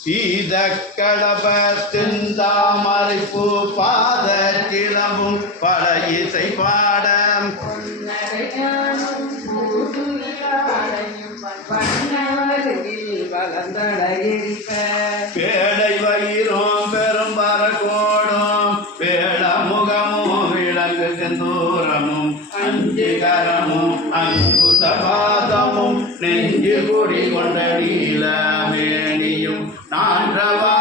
சீத கடபத்தின் தாமரைப்பு பாத கிளம்பும் பல இசை பாட பேடை வயிறும் பெரும் வரகோடும் பேட முகமும் விளங்கு செந்தூரமும் அஞ்சிகரமும் அங்குதபா கொடி கொண்டடியில மேனியும் நான்றவா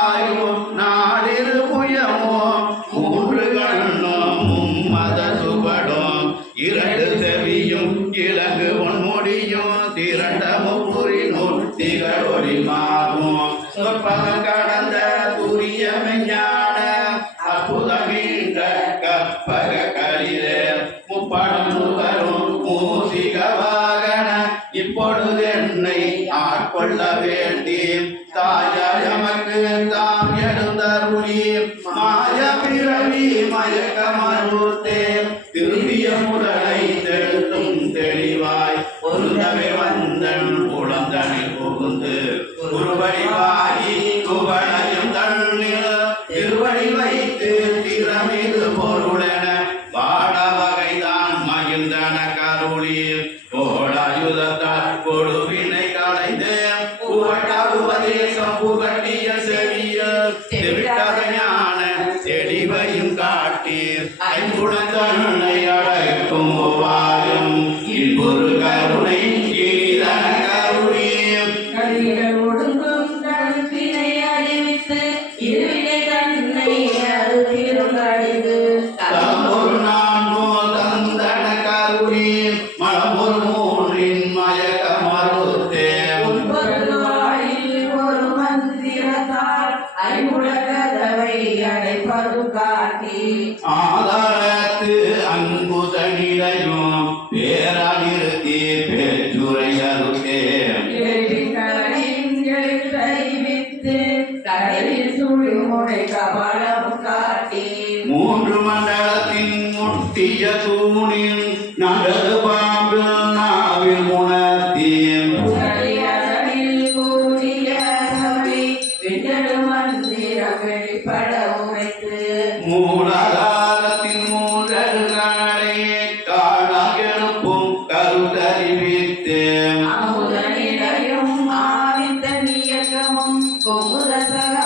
மயக்கமருத்தே திரு Oh my. como las aves.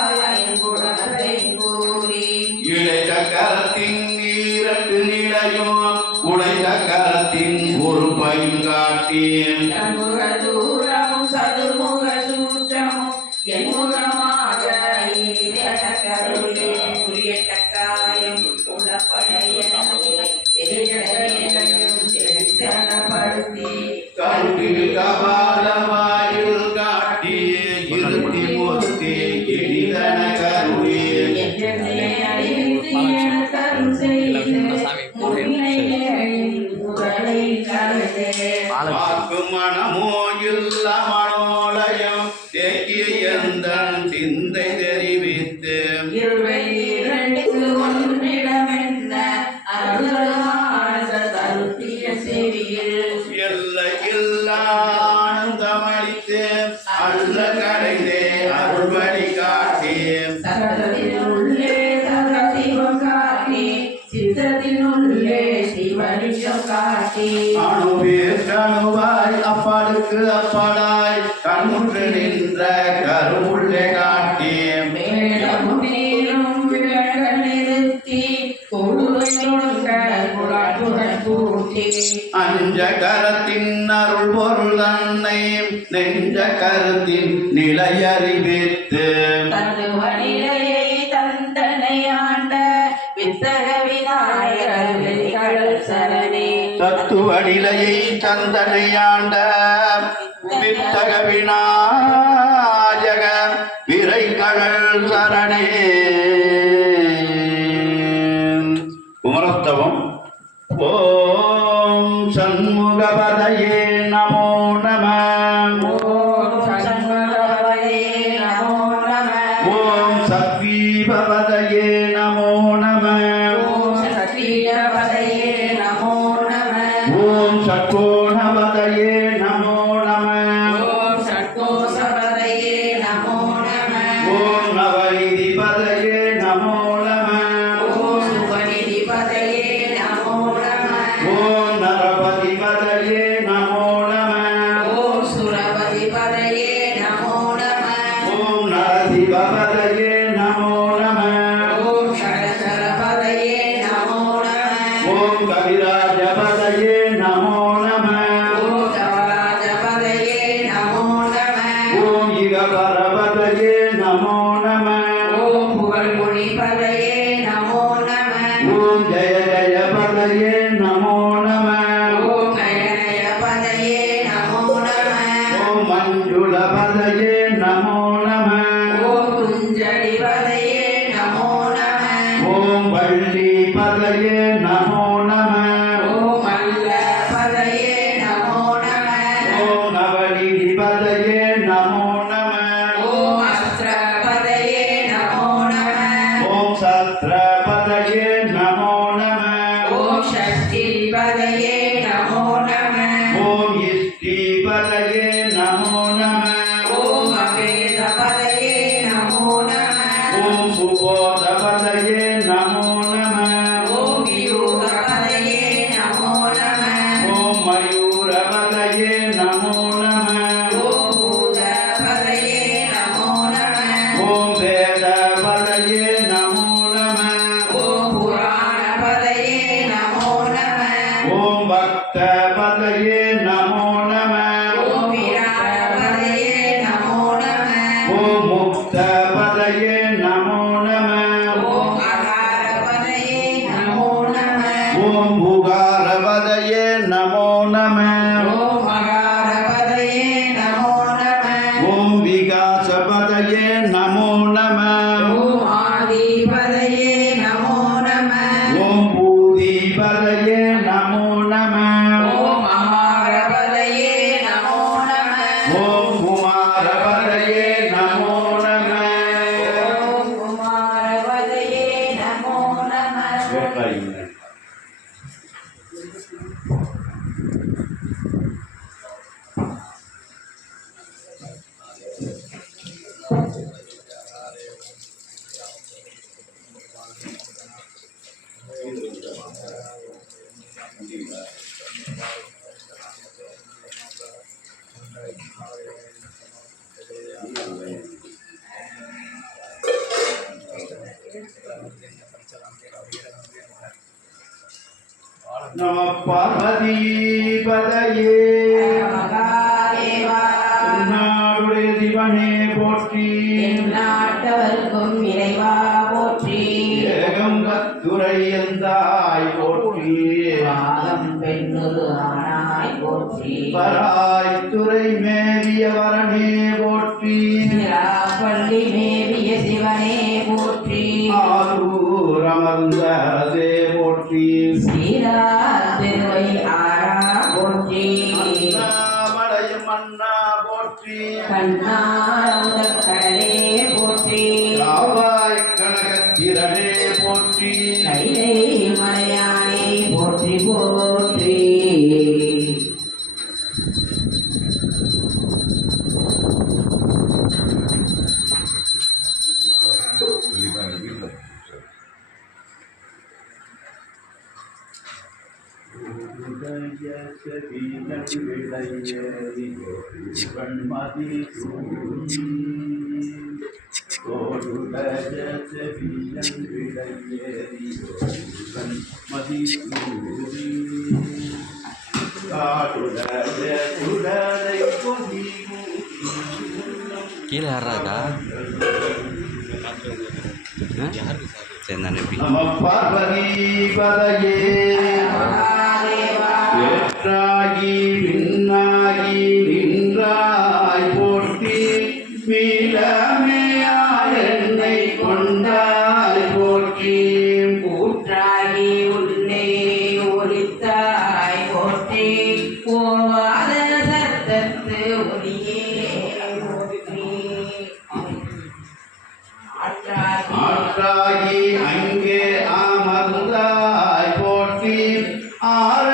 வழியோ காட்டி அணுவேற்கணுவாய் அப்பாடுக்கு அப்பாடாய் கண்முற்று நின்ற கருவுள்ளே காட்டி. மேலும் நீரும் நிறுத்தி அஞ்ச கரத்தின் அருள் பொருள் தன்னை நெஞ்ச கருத்தின் நிலையறிவித்து. தந்து தத்துவ நிலையை சந்தனை ஆண்ட வித்தக விநாயக விரைக்கடல் சரணே. चाहिए ضرب Yeah. नमः पार्वती पदये ভর্তি கீழே ஆடுறாக்கா சரி நான் எப்படி வெற்றாகி விண்ணாகி நின்றாய் போற்றி மீளமேயாய் என்னை கொண்டாய் போற்றி. கூற்றாகி உன்னை ஒலித்தாய் போற்றி. போவாத சத்தத்து ஒளியே போற்றி. ஆற்றாகி அங்கே அமர்ந்தாய் போற்றி. R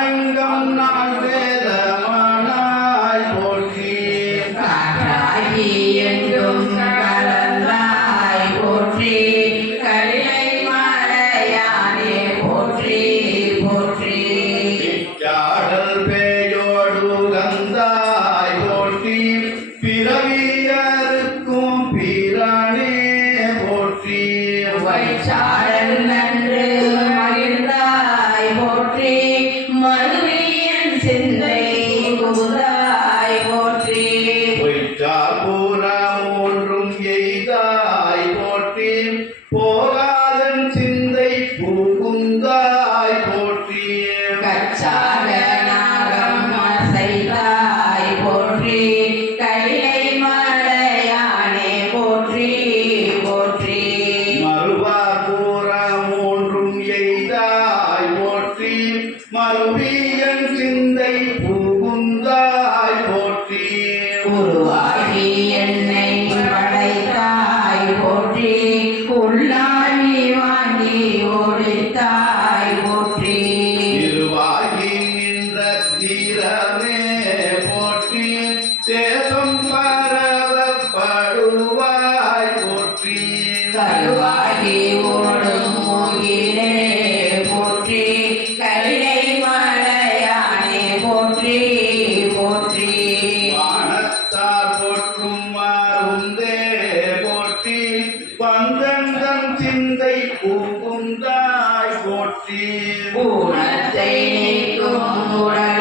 Amen. பங்கந்தம் சிந்தை பூங்குந்தாய் போற்றி. பூணத்தை நீக்கும் உடன்.